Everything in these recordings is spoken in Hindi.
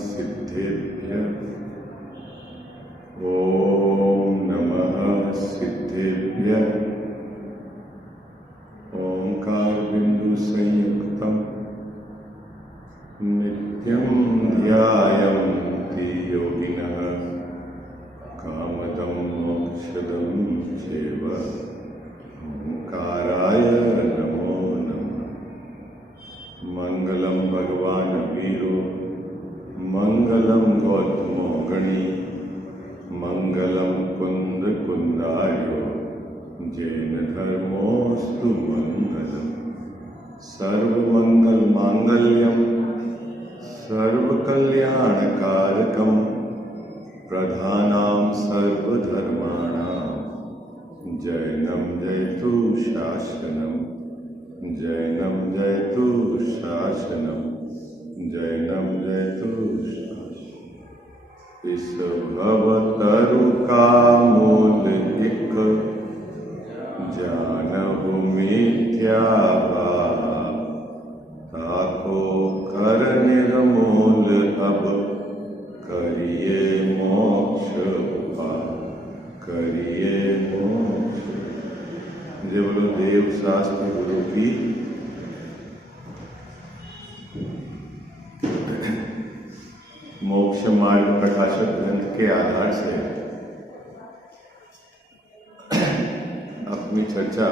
सिद्धेभ्यः। ओम नमः सिद्धेभ्यः। ओंकार बिंदु संयुक्तम नित्यं ध्यायन्ति योगिनः कामदं मोक्षदं चैव। ओंकाराय नमो नमः। मंगलम भगवान वीरो मंगलम गौतमो गणी मंगलम कुंद कुंदार्यो जैन धर्मोस्तु मंगलम। सर्वमंगल मांगल्यम सर्वकल्याणकारकम प्रधानां सर्वधर्माणां जैनम जयतु शासनम। जैनम जयतु शासनम। जैनम जयतु शासनम। इस भवतरु का मूल एक जानहु मिथ्या भाव। ताको कर निर्मूल अब करिए मोक्ष उपाय। करिए मोक्ष। जय बोलो देव शास्त्र गुरु की। मोक्ष मार्ग प्रकाशक ग्रंथ के आधार से अपनी चर्चा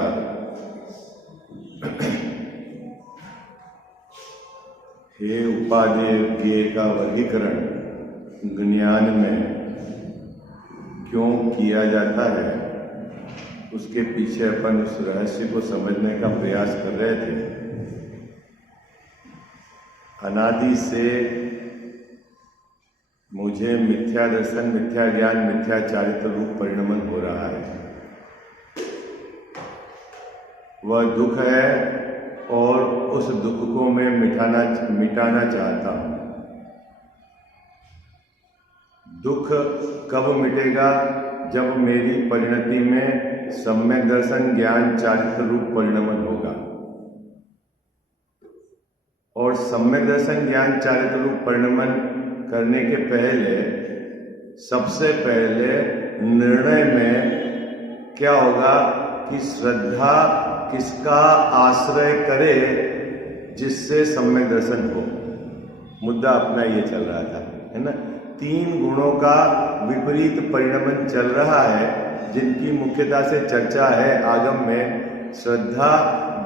हे उपादेय ज्ञेय का वर्गीकरण ज्ञान में क्यों किया जाता है, उसके पीछे अपन उस रहस्य को समझने का प्रयास कर रहे थे। अनादि से मुझे मिथ्या दर्शन, मिथ्या ज्ञान, मिथ्या चारित्र रूप परिणमन हो रहा है। वह दुख है और उस दुख को मैं मिटाना चाहता हूं। दुख कब मिटेगा? जब मेरी परिणति में सम्यक दर्शन, ज्ञान, चारित्र रूप परिणमन होगा। और सम्यक दर्शन, ज्ञान, चारित्र रूप परिणमन करने के पहले सबसे पहले निर्णय में क्या होगा कि श्रद्धा किसका आश्रय करे जिससे सम्यक दर्शन हो। मुद्दा अपना ये चल रहा था, है ना। 3 गुणों का विपरीत परिणमन चल रहा है जिनकी मुख्यता से चर्चा है आगम में। श्रद्धा,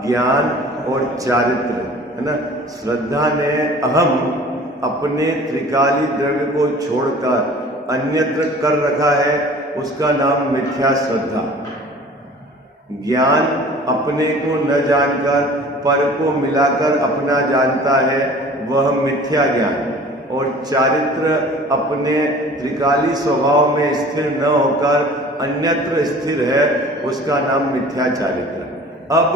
ज्ञान और चारित्र, है ना। श्रद्धा ने अहम अपने त्रिकाली द्रव्य को छोड़कर अन्यत्र कर रखा है, उसका नाम मिथ्या श्रद्धा। ज्ञान अपने को न जानकर पर को मिलाकर अपना जानता है, वह मिथ्या ज्ञान। और चारित्र अपने त्रिकाली स्वभाव में स्थिर न होकर अन्यत्र स्थिर है, उसका नाम मिथ्या चारित्र। अब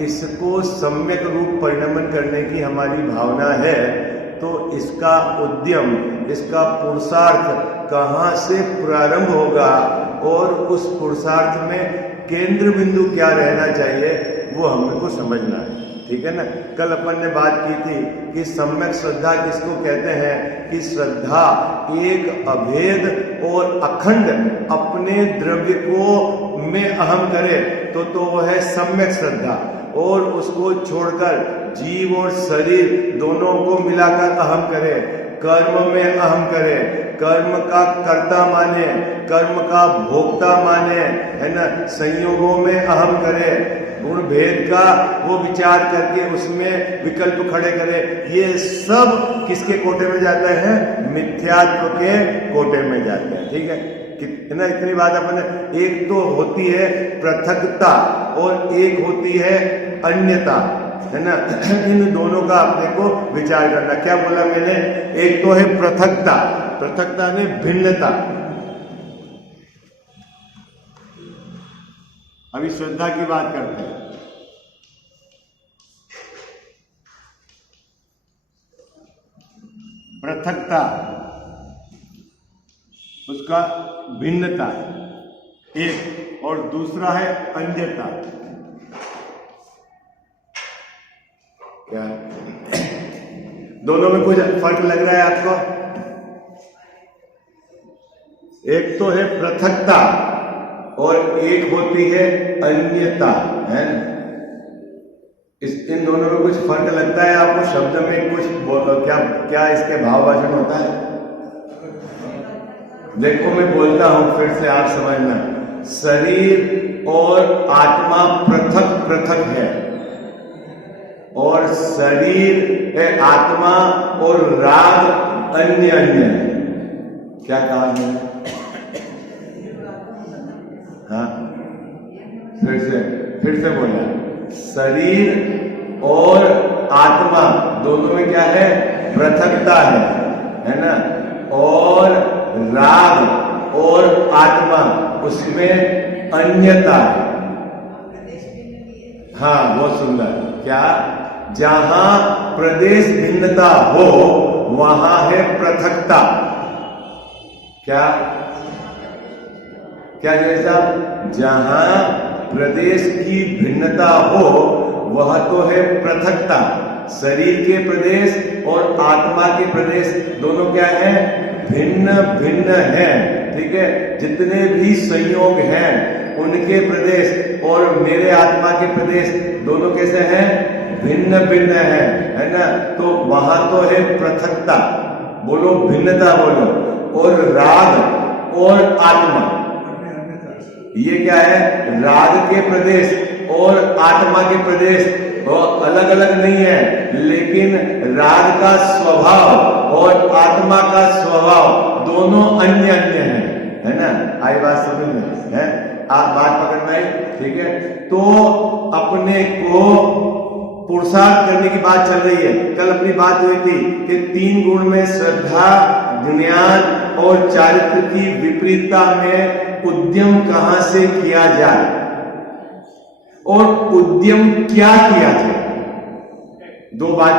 इसको सम्यक रूप परिणमन करने की हमारी भावना है, तो इसका उद्यम, इसका पुरुषार्थ कहाँ से प्रारंभ होगा और उस पुरुषार्थ में केंद्र बिंदु क्या रहना चाहिए, वो हमको समझना है। ठीक है ना। कल अपन ने बात की थी कि सम्यक श्रद्धा किसको कहते हैं कि श्रद्धा एक अभेद और अखंड अपने द्रव्य को में अहम करे तो वो है सम्यक श्रद्धा। और उसको छोड़कर जीव और शरीर दोनों को मिलाकर अहम करे, कर्म में अहम करे, कर्म का कर्ता माने, कर्म का भोक्ता माने, है ना। संयोगों में अहम करे, गुण भेद का वो विचार करके उसमें विकल्प खड़े करे। ये सब किसके कोटे में जाते हैं? मिथ्यात्व के कोटे में जाते हैं। ठीक है ना। इतनी बात अपन, एक तो होती है पृथकता और एक होती है अन्यता, है ना। इन दोनों का अपने को विचार करना। क्या बोला मैंने? एक तो है पृथकता, पृथकता ने भिन्नता। अभी श्रद्धा की बात करते हैं। पृथकता, उसका भिन्नता एक, और दूसरा है अन्यता। क्या दोनों में कुछ फर्क लग रहा है आपको? एक तो है पृथकता और एक होती है अन्यता, है ना? इन दोनों में कुछ फर्क लगता है आपको? शब्द में कुछ क्या क्या इसके भावभाषण होता है? देखो मैं बोलता हूं फिर से, आप समझना। शरीर और आत्मा पृथक पृथक है, और शरीर आत्मा और राग अन्य अन्य है। क्या कहा है? हाँ, फिर से बोला। शरीर और आत्मा दोनों में क्या है? पृथकता है ना? और राग और आत्मा उसमें अन्यता है। हाँ, बहुत सुंदर। क्या? जहां प्रदेश भिन्नता हो वहां है पृथकता। क्या क्या जैसा? जहां प्रदेश की भिन्नता हो वह तो है पृथकता। शरीर के प्रदेश और आत्मा के प्रदेश दोनों क्या है? भिन्न भिन्न है। ठीक है? जितने भी संयोग हैं उनके प्रदेश और मेरे आत्मा के प्रदेश दोनों कैसे हैं? भिन्न भिन्न है ना? तो वहां तो है पृथकता, बोलो भिन्नता बोलो। और राग और आत्मा, ये क्या है? राग के प्रदेश और आत्मा के प्रदेश अलग अलग नहीं है, लेकिन राग का स्वभाव और आत्मा का स्वभाव दोनों अन्य अन्य है ना? आई बात समझ में है? आप बात पकड़ना है, ठीक है? तो अपने को पुरुषार्थ करने की बात चल रही है। कल अपनी बात हुई थी कि 3 गुण में श्रद्धा, ज्ञान और चारित्र की विपरीतता में उद्यम कहां से किया जाए और उद्यम क्या किया जाए। दो बात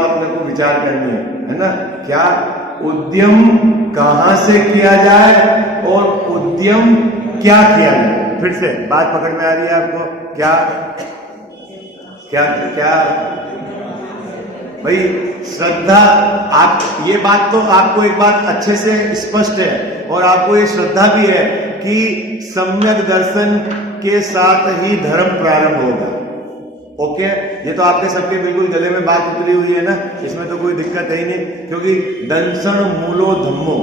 अपने को विचार करनी है ना? क्या उद्यम कहां से किया जाए और उद्यम क्या किया जाए? फिर से बात पकड़ में आ रही है आपको? क्या क्या क्या भाई? श्रद्धा, आप ये बात तो आपको एक बात अच्छे से स्पष्ट है, और आपको ये श्रद्धा भी है कि सम्यक दर्शन के साथ ही धर्म प्रारंभ होगा। ओके, ये तो आपके सबके बिल्कुल गले में बात उतरी हुई है ना? इसमें तो कोई दिक्कत है ही नहीं, क्योंकि दर्शन मूलो धम्मो,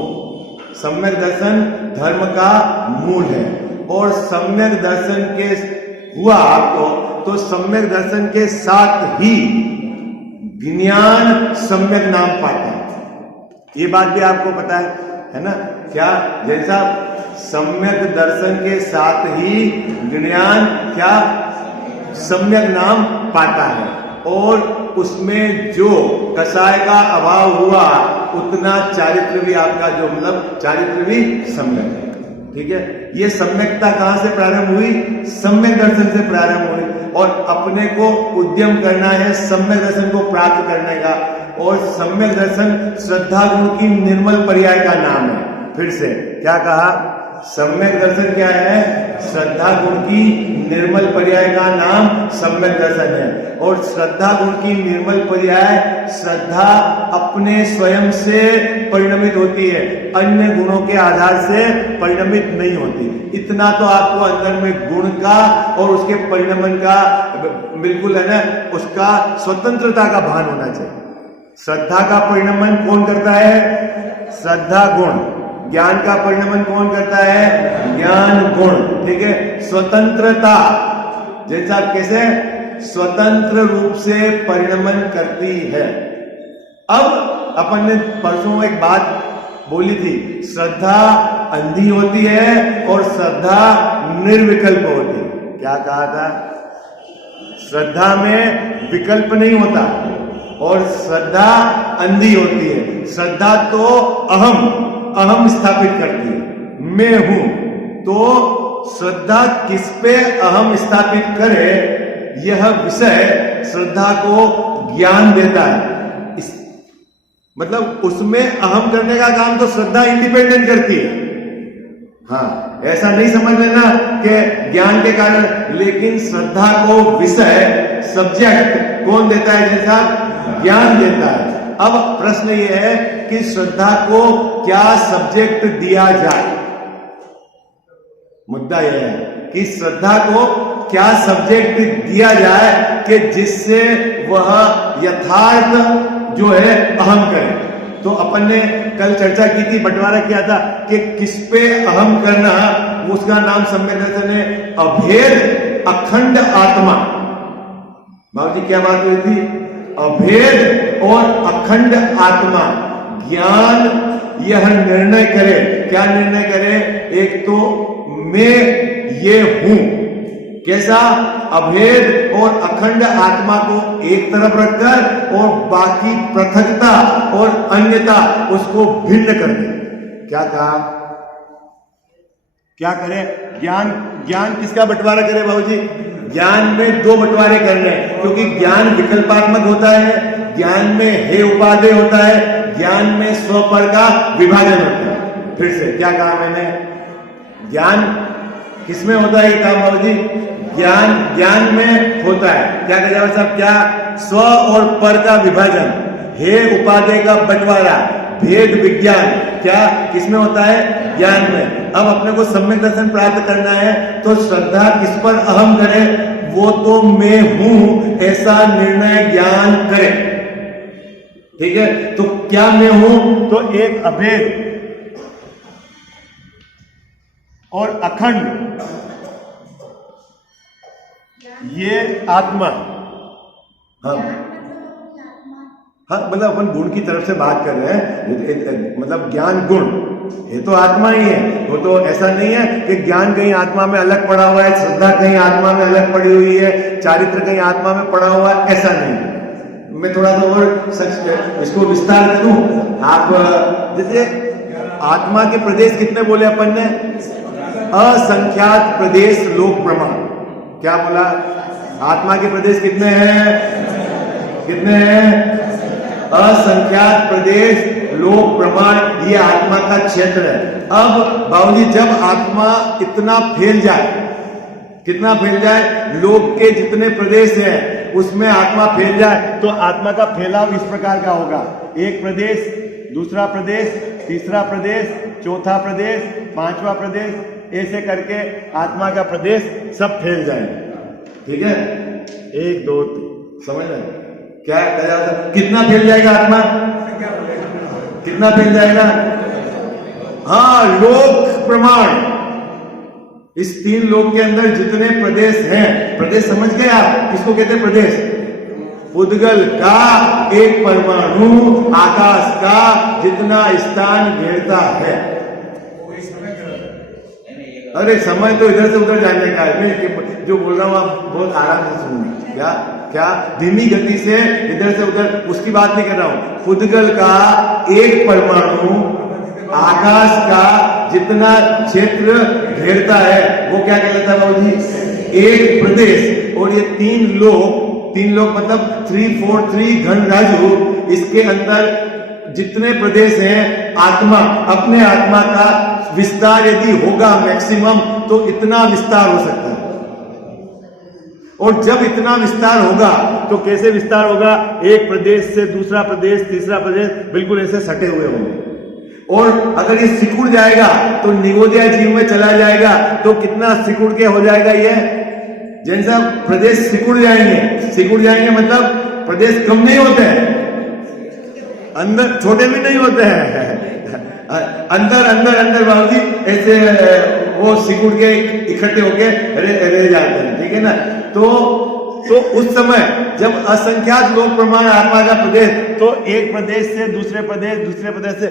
सम्यक दर्शन धर्म का मूल है। और सम्यक दर्शन के हुआ आपको, तो सम्यक दर्शन के साथ ही ज्ञान सम्यक नाम पाता है। ये बात भी आपको पता है ना? क्या? जैसा सम्यक दर्शन के साथ ही ज्ञान क्या सम्यक नाम पाता है, और उसमें जो कसाय का अभाव हुआ उतना चारित्र भी आपका जो मतलब चारित्र भी सम्यक है। ठीक है? ये सम्यकता कहां से प्रारंभ हुई? सम्यक दर्शन से प्रारंभ हुई, और अपने को उद्यम करना है सम्यक दर्शन को प्राप्त करने का। और सम्यक दर्शन श्रद्धा गुण की निर्मल पर्याय का नाम है। फिर से क्या कहा? सम्यक दर्शन क्या है? श्रद्धा गुण की निर्मल पर्याय का नाम सम्यक दर्शन है। और श्रद्धा गुण की निर्मल पर्याय, श्रद्धा अपने स्वयं से परिणमित होती है, अन्य गुणों के आधार से परिणमित नहीं होती। इतना तो आपको अंदर में गुण का और उसके परिणमन का बिल्कुल है ना, उसका स्वतंत्रता का भान होना चाहिए। श्रद्धा का परिणमन कौन करता है? श्रद्धा गुण। ज्ञान का परिणमन कौन करता है? ज्ञान गुण। ठीक है? स्वतंत्रता, जैसा कैसे स्वतंत्र रूप से परिणमन करती है। अब अपन ने परसों एक बात बोली थी, श्रद्धा अंधी होती है और श्रद्धा निर्विकल्प होती है। क्या कहा था? श्रद्धा में विकल्प नहीं होता और श्रद्धा अंधी होती है। श्रद्धा तो अहम स्थापित करती है, मैं हूं। तो श्रद्धा किस पे अहम स्थापित करे, यह विषय श्रद्धा को ज्ञान देता है। मतलब उसमें अहम करने का काम तो श्रद्धा इंडिपेंडेंट करती है। हाँ, ऐसा नहीं समझ लेना कि ज्ञान के कारण, लेकिन श्रद्धा को विषय सब्जेक्ट कौन देता है? जैसा ज्ञान देता है। अब प्रश्न यह है कि श्रद्धा को क्या सब्जेक्ट दिया जाए। मुद्दा यह है कि श्रद्धा को क्या सब्जेक्ट दिया जाए कि जिससे वह यथार्थ जो है अहम करे। तो अपन ने कल चर्चा की थी, बंटवारा किया था कि किस पे अहम करना, उसका नाम सम्यक दर्शन है अभेद अखंड आत्मा। बाबूजी क्या बात हुई थी? अभेद और अखंड आत्मा ज्ञान यह निर्णय करे, क्या निर्णय करे? एक तो मैं ये हूं, कैसा? अभेद और अखंड आत्मा को एक तरफ रखकर और बाकी पृथकता और अन्यता उसको भिन्न कर दे। क्या कहा? क्या करे? ज्ञान किसका बंटवारा करे बाबूजी? ज्ञान में दो बंटवारे करने, क्योंकि ज्ञान विकल्पात्मक होता है, ज्ञान में हे उपादेय होता है, ज्ञान में स्वपर का विभाजन होता है। फिर से क्या कहा मैंने? ज्ञान किसमें होता है ये काम बाबूजी? ज्ञान में होता है। क्या कहा साहब? क्या? स्व और पर का विभाजन, हे उपादेय का बंटवारा, भेद विज्ञान, क्या किसमें होता है? ज्ञान में। अब अपने को सम्यक दर्शन प्राप्त करना है तो श्रद्धा किस पर अहम करे? वो तो मैं हूं ऐसा निर्णय ज्ञान करे। ठीक है, तो क्या मैं हूं? तो एक अभेद और अखंड, ये आत्मा। हाँ हाँ, मतलब अपन गुण की तरफ से बात कर रहे हैं, मतलब ज्ञान गुण ये तो आत्मा ही है। वो तो ऐसा नहीं है कि ज्ञान कहीं आत्मा में अलग पड़ा हुआ है, श्रद्धा कहीं आत्मा में अलग पड़ी हुई है, चारित्र कहीं आत्मा में पड़ा हुआ है, ऐसा नहीं। मैं थोड़ा सा और सच इसको विस्तार करूं। आप जैसे आत्मा के प्रदेश कितने बोले अपन ने? असंख्यात प्रदेश लोक प्रमाण। क्या बोला? आत्मा के प्रदेश कितने हैं? कितने हैं? असंख्यात प्रदेश लोक प्रमाण, ये आत्मा का क्षेत्र है। अब बाबूजी जब आत्मा इतना फैल जाए, कितना फैल जाए? लोक के जितने प्रदेश हैं उसमें आत्मा फैल जाए, तो आत्मा का फैलाव इस प्रकार का होगा, एक प्रदेश, दूसरा प्रदेश, तीसरा प्रदेश, चौथा प्रदेश, पांचवा प्रदेश, ऐसे करके आत्मा का प्रदेश सब फैल जाए। ठीक है, 1 2 3, समझ रहे? क्या कहा? कितना फैल जाएगा आत्मा? कितना फैल जाएगा? हाँ, लोक प्रमाण, इस 3 लोक के अंदर जितने प्रदेश हैं, प्रदेश समझ गए आप? किसको कहते हैं प्रदेश? उद्गल का एक परमाणु आकाश का जितना स्थान घेरता है। अरे समय तो इधर से उधर जाने का है, मैं जो बोल रहा हूं आप बहुत आराम से सुनिए। क्या धीमी गति से इधर से उधर, उसकी बात नहीं कर रहा हूं। उद्गल का एक परमाणु आकाश का जितना क्षेत्र घेरता है वो क्या कहलाता है बाबूजी? एक प्रदेश। और ये 3 लोक मतलब 3 4 3 घन राजू, इसके अंदर जितने प्रदेश हैं, आत्मा अपने आत्मा का विस्तार यदि होगा मैक्सिमम, तो इतना विस्तार हो सकता है। और जब इतना विस्तार होगा तो कैसे विस्तार होगा? एक प्रदेश से दूसरा प्रदेश, तीसरा प्रदेश, बिल्कुल ऐसे सटे हुए होंगे। और अगर ये सिकुड़ जाएगा तो निगोदया जीव में चला जाएगा, तो कितना सिकुड़ के हो जाएगा ये? जैसा प्रदेश सिकुड़ जाएंगे मतलब प्रदेश कम नहीं होते हैं, अंदर छोटे भी नहीं होते हैं, अंदर बाबूजी ऐसे वो सिकुड़ के इकट्ठे होके रह जाते हैं। ठीक है ना? तो उस समय जब असंख्यात लोक प्रमाण आत्मा का प्रदेश, तो एक प्रदेश से दूसरे प्रदेश से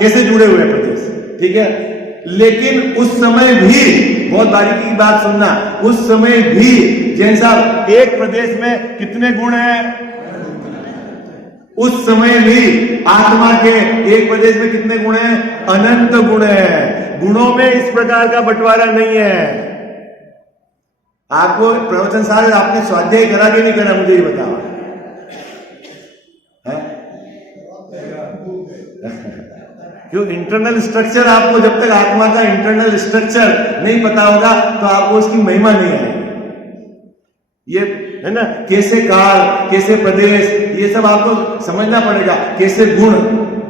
कैसे जुड़े हुए प्रदेश। ठीक है, लेकिन उस समय भी, बहुत बारीकी की बात सुनना, उस समय भी जैन साहब एक प्रदेश में कितने गुण हैं? उस समय भी आत्मा के एक प्रदेश में कितने गुण हैं? अनंत गुण हैं। गुणों में इस प्रकार का बंटवारा नहीं है। आपको प्रवचन सारे आपने स्वाध्याय करा कि नहीं करा, मुझे ये बताओ। क्यों? इंटरनल स्ट्रक्चर आपको, जब तक आत्मा का इंटरनल स्ट्रक्चर नहीं पता होगा तो आपको उसकी महिमा नहीं आएगी। ये है ना, कैसे काल, कैसे प्रदेश, ये सब आपको समझना पड़ेगा। कैसे गुण,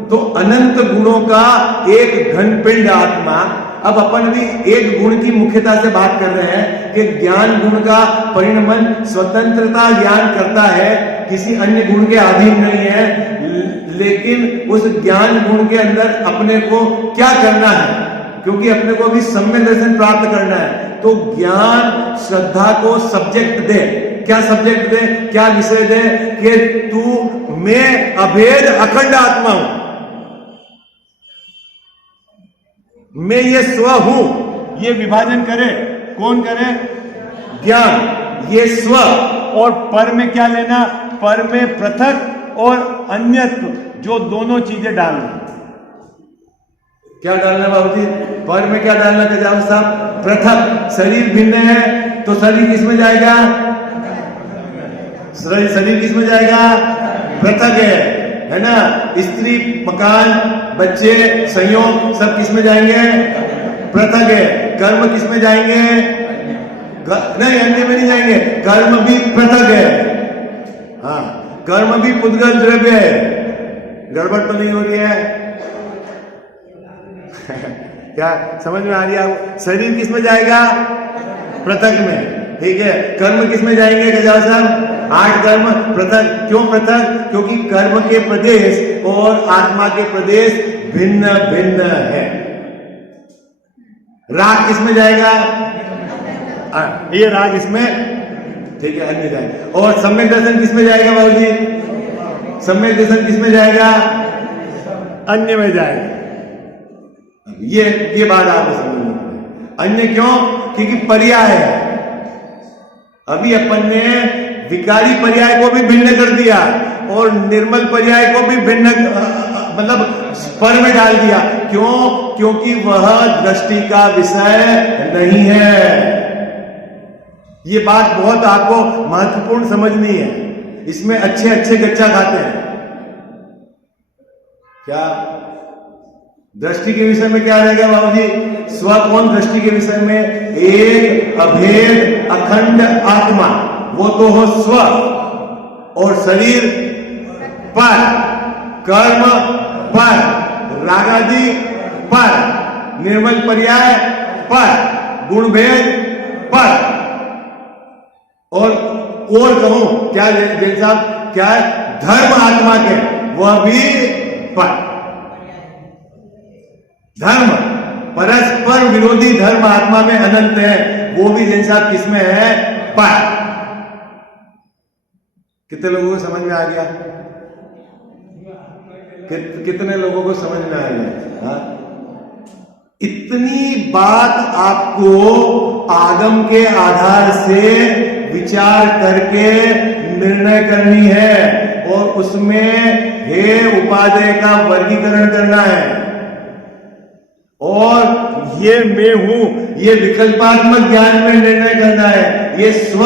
तो अनंत गुणों का एक घनपिंड आत्मा अब अपन भी एक गुण की मुख्यता से बात कर रहे हैं कि ज्ञान गुण का परिणमन स्वतंत्रता ज्ञान करता है, किसी अन्य गुण के अधीन नहीं है, लेकिन उस ज्ञान गुण के अंदर अपने को क्या करना है, क्योंकि अपने को अभी सम्यक दर्शन प्राप्त करना है। तो ज्ञान श्रद्धा को सब्जेक्ट दे, क्या सब्जेक्ट दे, क्या विषय दे कि तू मैं अभेद अखंड आत्मा हूं, मैं ये स्व हूं, ये विभाजन करे, कौन करे, ज्ञान। ये स्व और पर में क्या लेना, पर में पृथक और अन्यत्व, जो दोनों चीजें डालना। क्या डालना बाबूजी, पर में क्या डालना तेजाब साहब, पृथक। शरीर भिन्न है तो शरीर किस में जाएगा, शरीर किस में जाएगा, पृथक है ना। स्त्री, मकान, बच्चे, संयोग सब किस में जाएंगे, पृथक है। कर्म किस में जाएंगे, नहीं अन्य में नहीं जाएंगे, कर्म भी पृथक है। हाँ, कर्म भी पुद्गल द्रव्य है। गड़बड़ तो नहीं हो रही है क्या समझ में आ रही है आपको? शरीर किस में जाएगा, पृथक में, ठीक है। कर्म किस में जाएंगे गजाव साहब, 8 कर्म पृथक। क्यों पृथक, क्योंकि कर्म के प्रदेश और आत्मा के प्रदेश भिन्न भिन्न है। राग किस में जाएगा, ये राग इसमें, ठीक है, अन्य जाएगा। और सम्यक दर्शन किस में जाएगा बाबूजी, सम्यक दर्शन किस में जाएगा, अन्य में जाएगा। ये बात आपको समझनी है। अन्य क्यों, क्योंकि पर्याय है। अभी अपन ने विकारी पर्याय को भी भिन्न कर दिया और निर्मल पर्याय को भी भिन्न, मतलब पर में डाल दिया। क्यों, क्योंकि वह दृष्टि का विषय नहीं है। ये बात बहुत आपको महत्वपूर्ण समझनी है। इसमें अच्छे अच्छे गच्चा खाते हैं। क्या दृष्टि के विषय में क्या रहेगा बाबूजी, स्व कौन दृष्टि के विषय में, एक अभेद अखंड आत्मा, वो तो हो स्व, और शरीर पर, कर्म पर, रागादि पर, निर्मल पर्याय पर, गुण भेद पर, और कहूं क्या जैन साहब, क्या धर्म आत्मा के, वह भी पर। धर्म, परस्पर विरोधी धर्म आत्मा में अनंत है, वो भी जैन साहब किसमें है, पर। कितने लोगों को समझ में आ गया, कितने लोगों को समझ में आ गया। हाँ? इतनी बात आपको आगम के आधार से विचार करके निर्णय करनी है, और उसमें हे उपादेय का वर्गीकरण करना है। और ये मैं हूं, ये विकल्पात्मक ज्ञान में निर्णय करना है, ये स्व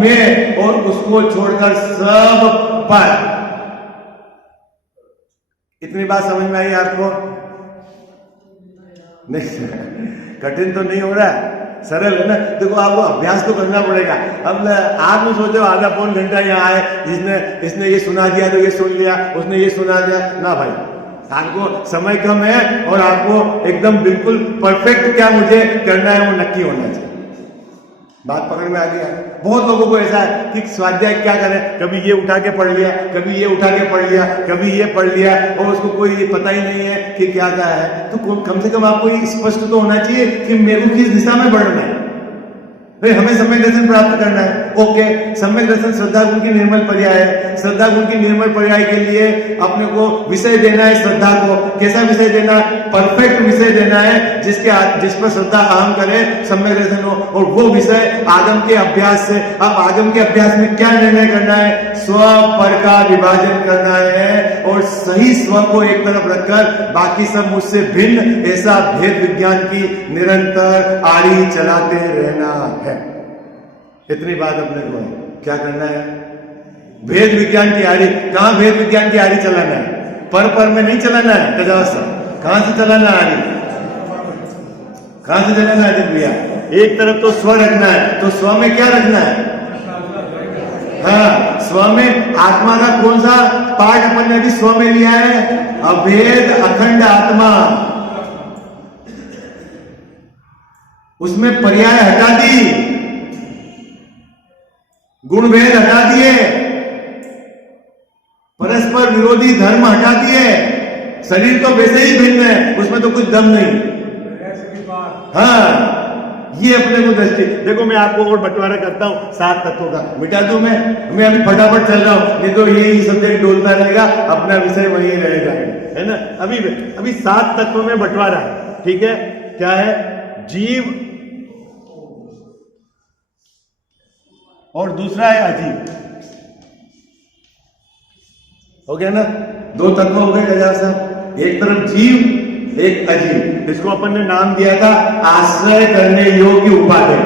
में, और उसको छोड़कर सब पर। इतनी बात समझ में आई आपको? नहीं, कठिन तो नहीं हो रहा है, सरल है ना। देखो आपको अभ्यास तो करना पड़ेगा। अब आप नहीं सोचो आधा पौन घंटा यहाँ आए, इसने ये सुना दिया तो ये सुन लिया, उसने ये सुना दिया ना भाई। आपको समय कम है और आपको एकदम बिल्कुल परफेक्ट क्या मुझे करना है वो नक्की होना चाहिए। बात पकड़ में आ गया। बहुत लोगों को ऐसा है कि स्वाध्याय क्या करें, कभी ये उठा के पढ़ लिया, कभी ये उठा के पढ़ लिया, कभी ये पढ़ लिया, और उसको कोई पता ही नहीं है कि क्या है। तो कम से कम आपको ये स्पष्ट तो होना चाहिए कि मेरे को किस दिशा में बढ़ना है। हमें सम्यक दर्शन प्राप्त करना है, ओके। सम्यक दर्शन श्रद्धा गुण की निर्मल पर्याय है। श्रद्धा गुण की निर्मल पर्याय के लिए अपने को विषय देना है। श्रद्धा को कैसा विषय देना है, परफेक्ट विषय देना है, जिस पर श्रद्धा अहम करे, सम्यक दर्शन हो। और वो विषय आगम के अभ्यास से। अब आगम के अभ्यास में क्या निर्णय करना है, स्व पर का विभाजन करना है, और सही स्व को एक तरफ रखकर बाकी सब मुझसे भिन्न, ऐसा भेद विज्ञान की निरंतर आड़ी चलाते रहना है। इतनी बात अपने को है, क्या करना है, भेद विज्ञान की आड़ी। कहां भेद विज्ञान की आड़ी चलाना है, पर में नहीं चलाना है। तजावत कहां से चलाना है आड़ी, कहां से चलाना है भैया? एक तरफ तो स्व रखना है, तो स्व में क्या रखना है? हाँ, स्व में आत्मा का कौन सा पार्ट अपन ने अभी स्व में लिया है? अभेद अखंड आत्मा। उसमें पर्याय हटा दी, गुण भेद हटा दिए, परस्पर विरोधी धर्म हटा दिए। शरीर तो वैसे ही भिन्न है, उसमें तो कुछ दम नहीं। हाँ, ये अपने को दृष्टि। देखो मैं आपको और बंटवारा करता हूं 7 तत्वों का, मिटा दूं मैं अभी फटाफट चल रहा हूं, नहीं तो यही सब्जेक्ट डोलता रहेगा, अपना विषय वही रहेगा, है ना। अभी 7 तत्वों में बंटवारा है, ठीक है। क्या है? जीव और दूसरा है अजीव। हो गया ना, 2 तत्व हो गए गजा साहब, एक तरफ जीव एक अजीव। इसको अपन ने नाम दिया था आश्रय करने योग्य उपाधि,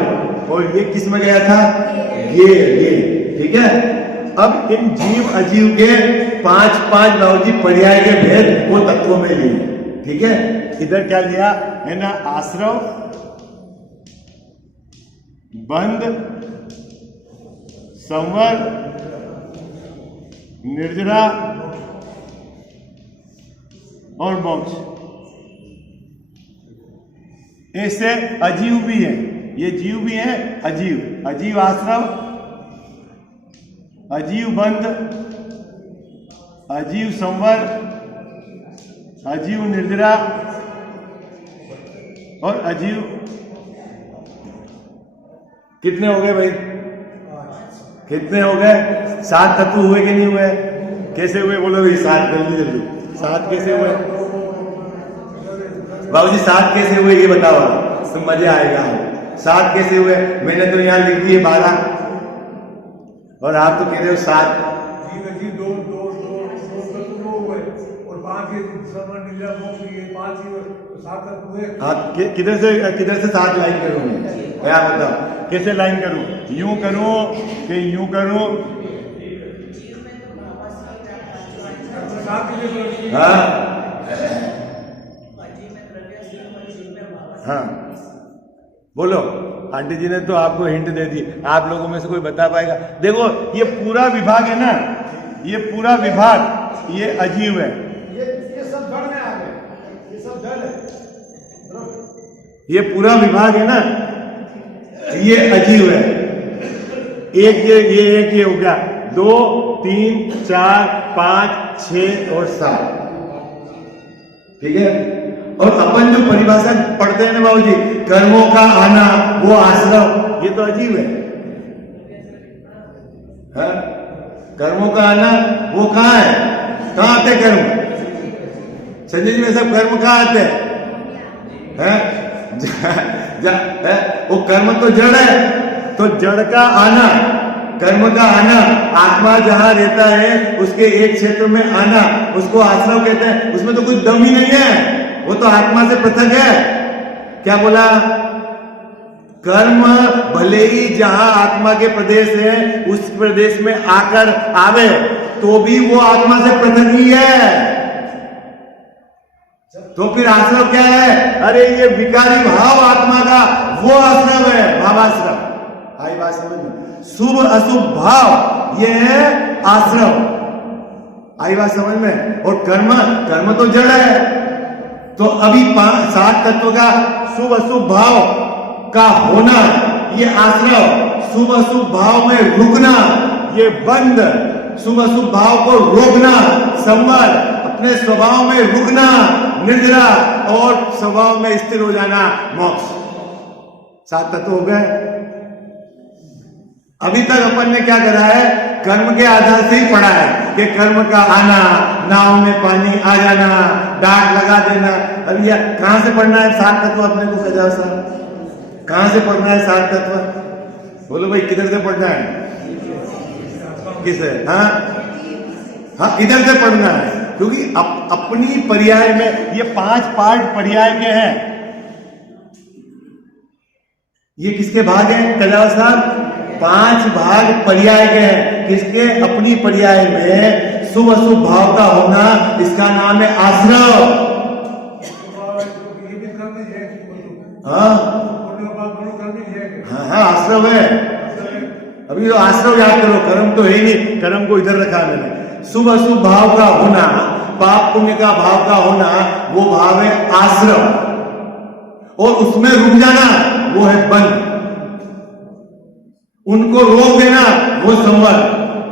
और ये किस में गया था? ये ठीक है। अब इन जीव अजीव के 5 बाबूजी पर्याय के भेद वो तत्वों में लिए, ठीक है। इधर क्या लिया है ना? आश्रव, बंध, संवर, निर्जरा और मोक्ष। ऐसे अजीव भी है, ये जीव भी है, अजीव आश्रव, अजीव बंध, अजीव संवर, अजीव निर्जरा और अजीव। कितने हो गए भाई? कितने हो गए? 7 तत्व हुए कि नहीं हुए? कैसे हुए बोलो भाई? 7 जल्दी 7 कैसे हुए बाबूजी? 7 कैसे हुए ये बताओ, तो मजा आएगा। 7 कैसे हुए? मैंने तो यहाँ लिख दिए 12 और आप तो कह रहे हो 7। किधर से 7 लाइन करूँ? क्या बताओ कैसे लाइन करूँ? यूं करूँ कि यूं करूँ? हाँ बोलो। आंटी जी ने तो आपको हिंट दे दी, आप लोगों में से कोई बता पाएगा? देखो ये पूरा विभाग है ना, ये पूरा विभाग ये अजीव है, ये सब जड़ में आ गए, ये सब जड़ है। ये पूरा विभाग है ना, ये अजीव है। ये हो गया 2 3 4 5 6 और 7, ठीक है। और अपन जो परिभाषा पढ़ते हैं ना बाबूजी, कर्मों का आना वो आश्रव, ये तो अजीब है। हाँ? कर्मों का आना वो कहाँ है? कहाँ आते कर्म? संजय जी में सब कर्म कहाँ आते हैं? वो कर्म तो जड़ है, तो जड़ का आना, कर्म का आना, आत्मा जहां रहता है उसके एक क्षेत्र में आना, उसको आश्रव कहते हैं। उसमें तो कुछ दम ही नहीं है, वो तो आत्मा से पृथक है। क्या बोला? कर्म भले ही जहां आत्मा के प्रदेश है उस प्रदेश में आकर आवे तो भी वो आत्मा से पृथक ही है। तो फिर आश्रव क्या है? अरे ये विकारी भाव आत्मा का वो आश्रव है, भावाश्रव। आई बात समझ में? शुभ अशुभ भाव ये है आश्रव। आई बात समझ में? और कर्म तो जड़ है। तो अभी 7 तत्व का शुभ अशुभ भाव का होना ये आश्रव, शुभ अशुभ भाव में रुकना ये बंध, शुभ अशुभ भाव को रोकना संवर, अपने स्वभाव में रुकना निर्जरा और स्वभाव में स्थिर हो जाना मोक्ष। 7 तत्व हो गए। अभी तक अपन ने क्या करा है? कर्म के आधार से ही पढ़ा है कि कर्म का आना, नाव में पानी आ जाना, डाक लगा देना। अब यह कहां से पढ़ना है 7 तत्व अपने को? सजाओ साहब, कहां से पढ़ना है 7 तत्व? बोलो भाई, किधर से पढ़ना है? किसे? हाँ इधर से पढ़ना है, क्योंकि अपनी पर्याय में ये 5 पार्ट पर्याय के हैं। ये किसके भाग हैं कलाव साहब? 5 भाग पर्याय के हैं। किसके? अपनी पर्याय में शुभ अशुभ भाव का होना, इसका नाम है आश्रव। हाँ आश्रव है। अभी तो आश्रव याद करो, कर्म तो है ही नहीं, कर्म को इधर रखा मैंने। शुभ अशुभ भाव का होना, पाप पुण्य का भाव का होना, वो भाव है आश्रव। और उसमें रुक जाना, वो है बंद, उनको रोक देना वो संवर,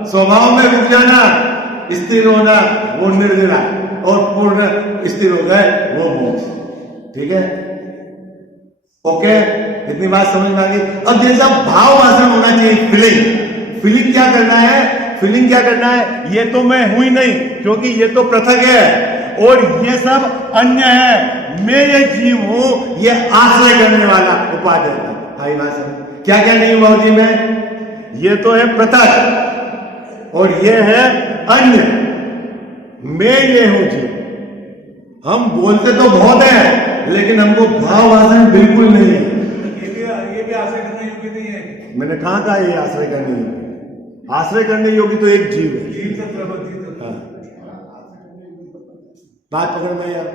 स्वभाव में रुक जाना, स्थिर होना वो निर्जरा, और पूर्ण स्थिर हो गए वो मोक्ष। ठीक है, ओके, इतनी बात समझ में आ गई। अब जैसा भाव वासना होना चाहिए, फीलिंग क्या करना है, फीलिंग क्या करना है, ये तो मैं हूं ही नहीं, क्योंकि ये तो पृथक है और ये सब अन्य है, मैं ये जीव हूं, ये आश्रय करने वाला उपाधि है। भाई बात समझ, क्या क्या नहीं हुआ जी में, ये तो है पृथक और ये है अन्य, मैं ये हूं जी। हम बोलते तो बहुत है लेकिन हमको भाव वासना बिल्कुल नहीं है। ये भी आश्रय करने योग्य नहीं है। मैंने कहा ये आश्रय करने योग्य, आश्रय करने योग्य तो एक जीव है। हाँ। बात पकड़ में यार,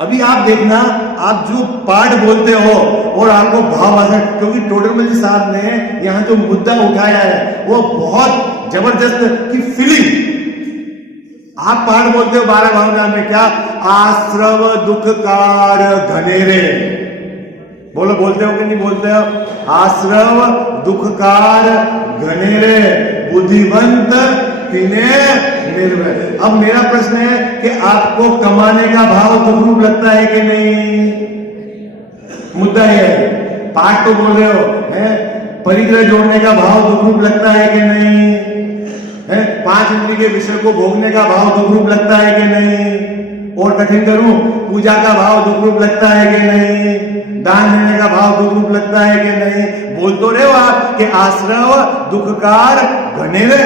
अभी आप देखना, आप जो पाठ बोलते हो और आपको भाव वासना, क्योंकि टोडरमल जी साहब ने यहां जो मुद्दा उठाया है वो बहुत जबरदस्त की फीलिंग। आप पाठ बोलते हो 12 भावना में, क्या आश्रव दुखकार घनेरे, बोलो, बोलते हो कि नहीं बोलते हो, आश्रव दुखकार घनेरे बुद्धिवंत तिने निर्भय। अब मेरा प्रश्न है कि आपको कमाने का भाव दुख रूप लगता है कि नहीं, मुद्दा है, पाठ तो बोल रहे हो, है परिग्रह जोड़ने का भाव दुख रूप लगता है कि नहीं है, 5 इंद्रिय के विषय को भोगने का भाव दुख रूप लगता है कि नहीं, और कठिन करूं, पूजा का भाव दुख रूप लगता है कि नहीं, दान देने का भाव दुख रूप लगता है कि नहीं, बोल तो रहे हो आप कि आश्रव दुखकार घनेरे।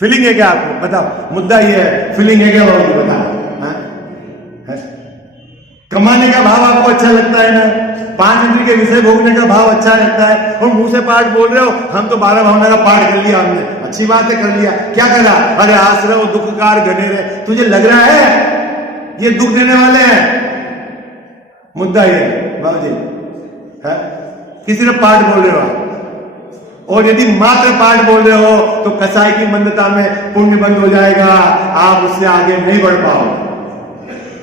फीलिंग है क्या आपको, बताओ, मुद्दा ये है, फीलिंग है क्या बाबू, बताओ। कमाने का भाव आपको अच्छा लगता है ना, 5 इंद्रिय के विषय भोगने का भाव अच्छा लगता है, और मुंह से पाठ बोल रहे हो, हम तो 12 भावना का पाठ कर लिया हमने, अच्छी बात है, कर लिया, क्या करा, अरे आश्रव दुखकार घनेरे, तुझे लग रहा है ये दुख देने वाले हैं, मुद्दा ये बाबू जी है कि सिर्फ पाठ बोल रहे हो आप, और यदि मात्र पाठ बोल रहे हो तो कसाई की मंदता में पुण्य बंद हो जाएगा, आप उससे आगे नहीं बढ़ पाओ।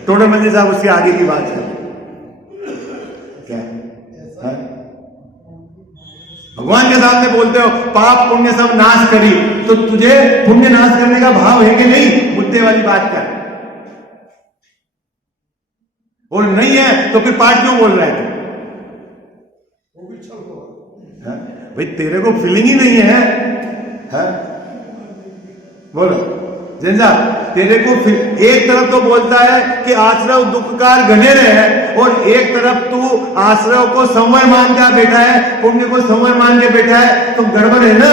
टोडरमल जी साहब उसके आगे की बात है क्या है? भगवान के सामने बोलते हो पाप पुण्य सब नाश करी, तो तुझे पुण्य नाश करने का भाव है कि नहीं, मुद्दे वाली बात कर, और नहीं है तो फिर पाठ क्यों बोल रहा है तू? भाई तेरे को फीलिंग ही नहीं है? बोलो जैन साहब, तेरे को एक तरफ तो बोलता है कि आश्रव दुखकार घनेरे है, और एक तरफ तू आश्रव को संवर मान का बैठा है, पुण्य को संवर मान के बैठा है, तो गड़बड़ है ना।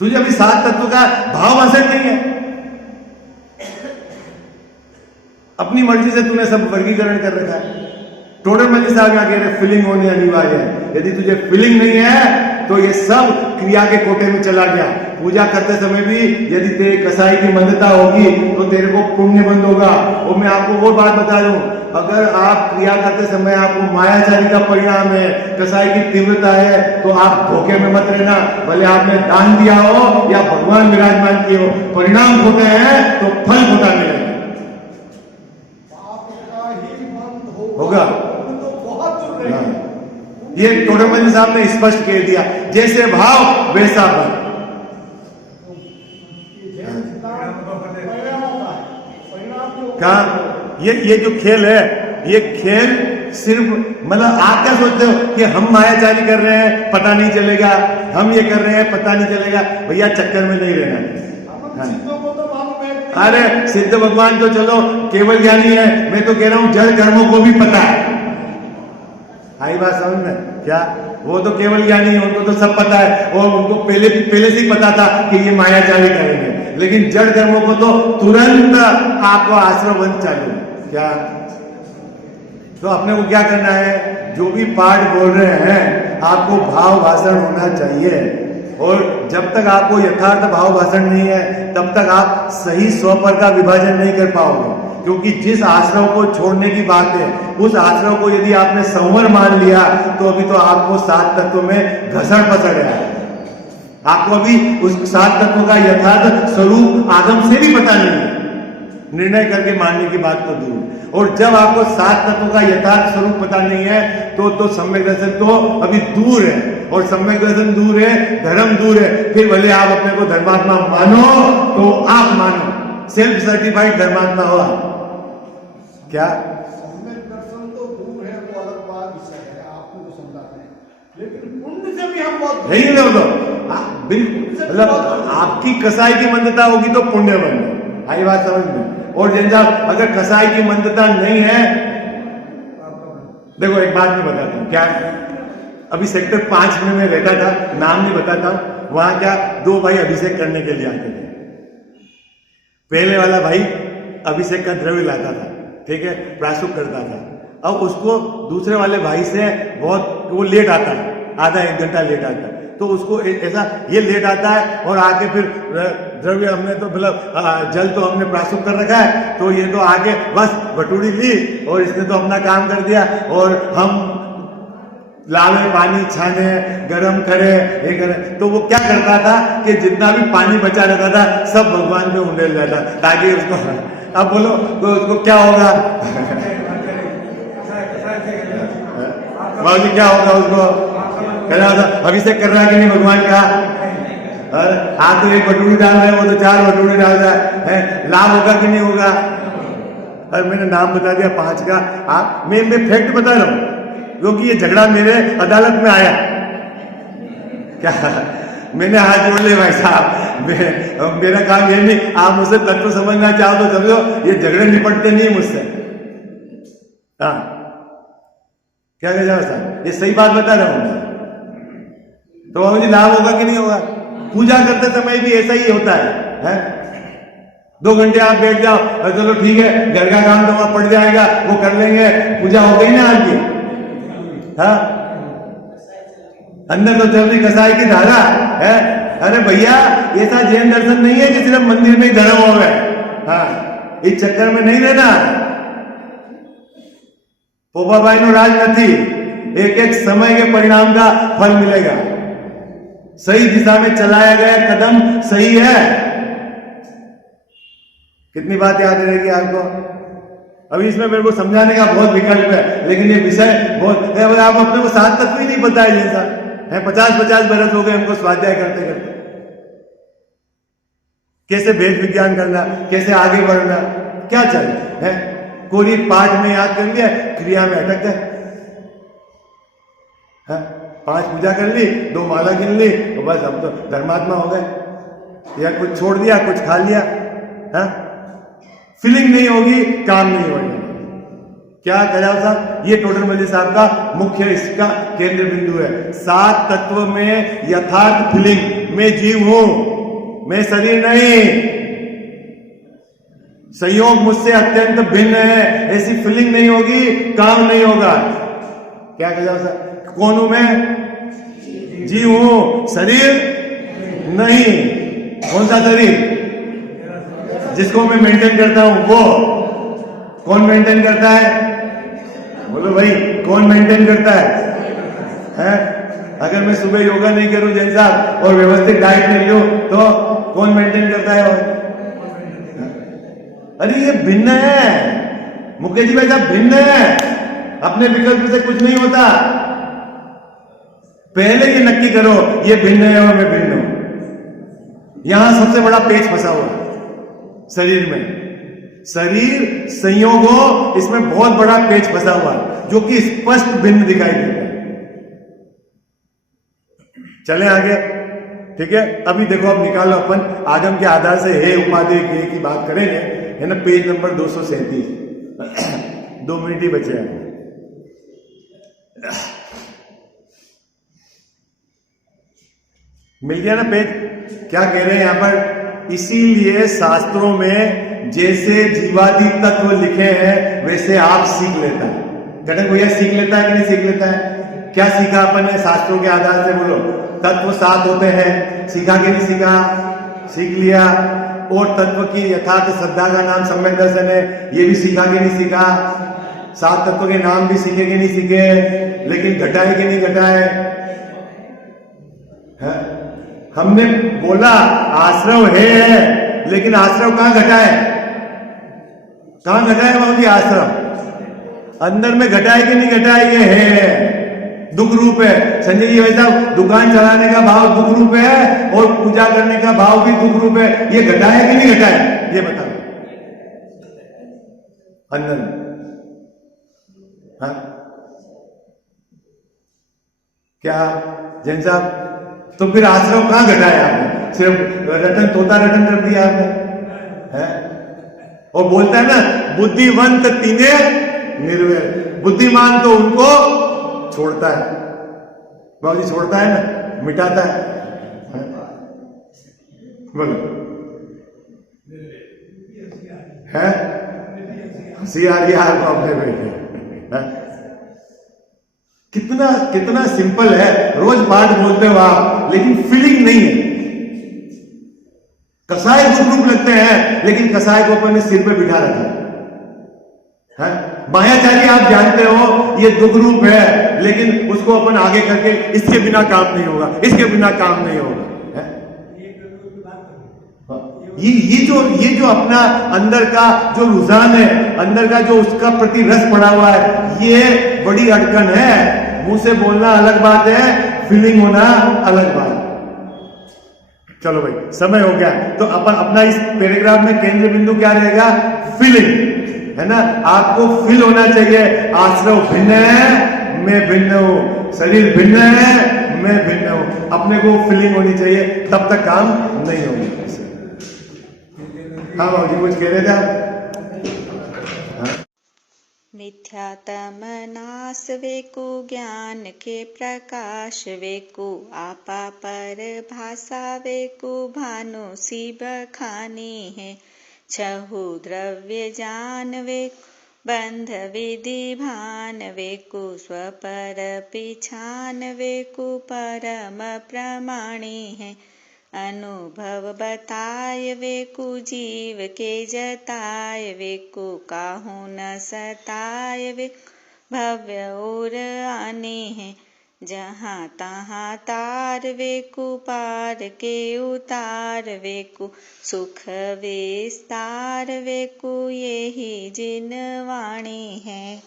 तुझे अभी 7 तत्व का भाव वासना नहीं है, अपनी मर्जी से तूने सब वर्गीकरण कर रखा है। टोडरमल जी साहब यहाँ कह रहे फीलिंग होनी अनिवार्य है, यदि तुझे फीलिंग नहीं है तो ये सब क्रिया के कोटे में चला गया। पूजा करते समय भी यदि तेरे कसाई की मंदता होगी तो तेरे को पुण्य बंद होगा। और मैं आपको और बात बता दूं, अगर आप क्रिया करते समय आपको मायाचारी का परिणाम है, कसाई की तीव्रता है, तो आप धोखे में मत रहना, भले आपने दान दिया हो या भगवान विराजमान किए हो, परिणाम खोटे हैं तो फल खोटा मिलेगा, होगा। ये टोडरमल जी साहब ने स्पष्ट कह दिया, जैसे भाव वैसा बल। क्या ये जो खेल है, ये खेल सिर्फ मतलब आप क्या सोचते हो कि हम मायाचारी कर रहे हैं पता नहीं चलेगा, हम ये कर रहे हैं पता नहीं चलेगा, भैया चक्कर में नहीं रहना। अरे सिद्ध भगवान तो चलो केवल ज्ञानी है, मैं तो कह रहा हूं जड़ कर्मों को भी पता है। आई बात समझ में क्या, वो तो केवल ज्ञानी है, उनको तो सब पता है, और उनको पहले से ही पता था कि ये मायाचारी करेंगे, लेकिन जड़ कर्मों को तो तुरंत आपको आश्रम चालू क्या। तो अपने को क्या करना है, जो भी पाठ बोल रहे हैं आपको भाव भाषण होना चाहिए, और जब तक आपको यथार्थ भाव भाषण नहीं है तब तक आप सही स्वपर का विभाजन नहीं कर पाओगे। क्योंकि जिस आश्रम को छोड़ने की बात है, उस आश्रम को यदि आपने संवर मान लिया तो अभी तो आपको 7 तत्व में घसड़ पसड़ गया है, आपको अभी उस 7 तत्व का यथार्थ स्वरूप आगम से भी पता नहीं है। निर्णय करके मानने की बात तो दूर है। और जब आपको सात तत्वों का यथार्थ स्वरूप पता नहीं है तो सम्यक दर्शन तो अभी दूर है, और सम्यक दर्शन दूर है, धर्म दूर है। फिर भले आप अपने को धर्मात्मा मानो तो आप मानो, सेल्फ सर्टिफाइड धर्मात्मा हो आप। क्या सम्यक दर्शन तो दूर है, वो अलग बात विषय है, आपने तो समझाते हैं, लेकिन पुण्य से भी हम बहुत नहीं तो बिल्कुल, मतलब आपकी कसाई की मंदता होगी तो पुण्य बन गए, आई बात समझ में। और जैन साहब अगर कसाई की मंदता नहीं है, देखो एक बात मैं बताता हूं, क्या अभी सेक्टर 5 में मैं रहता था, नाम नहीं बताता, वहां क्या 2 भाई अभिषेक करने के लिए आते थे। पहले वाला भाई अभिषेक का द्रव्य लाता था, ठीक है, प्राशुक करता था। अब उसको दूसरे वाले भाई से बहुत वो लेट आता है, आधा 1 घंटा लेट आता है, तो उसको ऐसा ये लेट आता है और आके फिर द्रव्य हमने तो मतलब जल तो हमने प्राशुक कर रखा है, तो ये तो आके बस भटूड़ी ली और इसने तो अपना काम कर दिया, और हम लावे पानी छाने गरम करे ये करे। तो वो क्या करता था कि जितना भी पानी बचा रहता था सब भगवान पे उंडेल जाता ताकि उसको, अब बोलो तो उसको क्या होगा बाबू क्या होगा उसको, अभिषेक कर रहा है कि नहीं भगवान का, आप तो 1 भटूड़ी डाल रहे हैं, वो तो 4 भटूड़ी डाल रहा है, लाभ होगा कि नहीं होगा। अरे मैंने नाम बता दिया 5 का, आप मैं फैक्ट बता रहा हूं क्योंकि ये झगड़ा मेरे अदालत में आया। क्या मैंने हाथ जोड़ ले भाई साहब, मेरा काम ये नहीं, आप मुझसे तत्व समझना चाहो तो समझो, ये झगड़े निपटते नहीं मुझसे। हाँ क्या कह जाओ साहब, ये सही बात बता रहा हूं। तो बाबू जी लाभ होगा कि नहीं होगा। पूजा करते समय भी ऐसा ही होता है? 2 घंटे आप बैठ जाओ, चलो ठीक है घर का काम तो वहां पड़ जाएगा, वो कर लेंगे, पूजा हो गई ना आपकी। हाँ अंदर तो चल रही कसाई की धारा है। अरे भैया ऐसा जैन दर्शन नहीं है कि सिर्फ मंदिर में ही धर्म हो गए। हाँ इस चक्कर में नहीं रहना। पोपाबाई नो राज नहीं, एक समय के परिणाम का फल मिलेगा। सही दिशा में चलाया गया कदम सही है। कितनी बात याद रहेगी आपको। अभी इसमें मेरे को समझाने का बहुत विकल्प है, लेकिन ये विषय बहुत, आप अपने को 7 तत्व ही नहीं पता है जैसा है। 50-50 बरस हो गए हमको स्वाध्याय करते करते। कैसे भेद विज्ञान करना, कैसे आगे बढ़ना, क्या चल है। कोई पाठ में याद कर लिया, क्रिया में अटक गए। 5 पूजा कर ली, 2 माला गिन ली, तो बस हम तो धर्मात्मा हो गए। या कुछ छोड़ दिया, कुछ खा लिया। फीलिंग नहीं होगी, काम नहीं होगा। क्या कहा साहब, ये टोटल मल्ली साहब का मुख्य इसका केंद्र बिंदु है। 7 तत्व में यथार्थ फीलिंग, मैं जीव हूं, मैं शरीर नहीं, संयोग मुझसे अत्यंत भिन्न है, ऐसी फीलिंग नहीं होगी, काम नहीं होगा। क्या कहा साहब, कौन हूं मैं, जीव हूं, शरीर नहीं। कौन सा शरीर, जिसको मैं मेंटेन करता हूं वो। कौन मेंटेन करता है, बोलो भाई, कौन मेंटेन करता है? अगर मैं सुबह योगा नहीं करूं जैन साहब और व्यवस्थित डाइट नहीं लूं तो कौन मेंटेन करता है? अरे ये भिन्न है मुकेश जी भाई साहब, भिन्न है। अपने विकल्प से कुछ नहीं होता। पहले ये नक्की करो ये भिन्न है और मैं भिन्न हूं। यहां सबसे बड़ा पेच फंसा हुआ है शरीर में। शरीर संयोग हो, इसमें बहुत बड़ा पेच फंसा हुआ है जो कि स्पष्ट भिन्न दिखाई देता है। चलें आगे, ठीक है। अभी देखो, अब निकालो अपन आगम के आधार से हे उपाधि हे की बात करेंगे, है ना। Page number 237। 2 मिनट ही बचे हैं। मिल गया ना पेज। क्या कह रहे हैं यहां पर, इसीलिए शास्त्रों में जैसे जीवादि तत्व लिखे हैं वैसे आप सीख लेता है। घटक भैया सीख लेता है कि नहीं सीख लेता है? क्या सीखा अपन ने शास्त्रों के आधार से, बोलो। तत्व 7 होते हैं, सीखा कि नहीं सीखा? सीख लिया। और तत्व की यथार्थ श्रद्धा का नाम सम्यक दर्शन है, ये भी सीखा कि नहीं सीखा? 7 तत्व के नाम भी सीखे कि नहीं सीखे? लेकिन घटाए कि नहीं घटाए? हमने बोला आश्रव है, लेकिन आश्रव कहां घटा है? कहाँ घटा है बाबू जी? आश्रम अंदर में घटा है कि नहीं घटा है? ये है दुख रूप है। संजय जी भाई साहब, दुकान चलाने का भाव दुख रूप है और पूजा करने का भाव भी दुख रूप है। ये घटा है कि नहीं घटा है? ये बता अंदर में। हाँ क्या जैन साहब, तो फिर आश्रम कहां घटाया आपने? सिर्फ रटन तोता रटन कर दिया आपने है? और बोलता है ना, बुद्धिवंत तीने निर्वैर। बुद्धिमान तो उनको छोड़ता है, बाबूजी छोड़ता है ना, मिटाता है। बोलो है हंसी आ रही है आपको अपने बेटे? कितना कितना सिंपल है। रोज पाठ बोलते हो आप, लेकिन फीलिंग नहीं है। कसाई दुख रूप लगते हैं, लेकिन कसाई को अपन ने सिर पे बिठा रखा है। मायाचारी आप जानते हो ये दुख रूप है, लेकिन उसको अपन आगे करके इसके बिना काम नहीं होगा, इसके बिना काम नहीं होगा। ये जो अपना अंदर का जो रुझान है, अंदर का जो उसका प्रति रस पड़ा हुआ है, ये बड़ी अड़कन है। मुंह से बोलना अलग बात है, फीलिंग होना अलग बात है। चलो भाई, समय हो गया, तो अपन अपना इस पैराग्राफ में केंद्र बिंदु क्या रहेगा? फीलिंग, है ना? आपको फील होना चाहिए आश्रव भिन्न है, मैं भिन्न हूं, शरीर भिन्न है, मैं भिन्न हूं। अपने को फीलिंग होनी चाहिए, तब तक काम नहीं होगा। हाँ बाबू जी कुछ कह रहे थे आप? मिथ्यातम नाश वेकु ज्ञान के प्रकाश वेकु आपा पर भाषा वेकु भानु सी बखानी है। छहु द्रव्य जान वेकु बंध विधि भान वेकु स्वपर पिछान वेकु परम प्रमाणी है। अनुभव बताय वेकु जीव के जताय वेकु काहू न सताय वेकु भव्य और आने हैं। जहाँ तहाँ तार वेकु पार के उतार वेकु सुख विस्तार वेकु यही जिन वाणी है।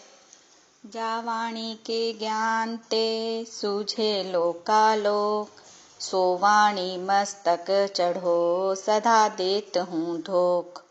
जा वाणी के ज्ञान ते सूझे लोकालोक सो वाणी मस्तक चढ़ो सदा देत हूँ धोख।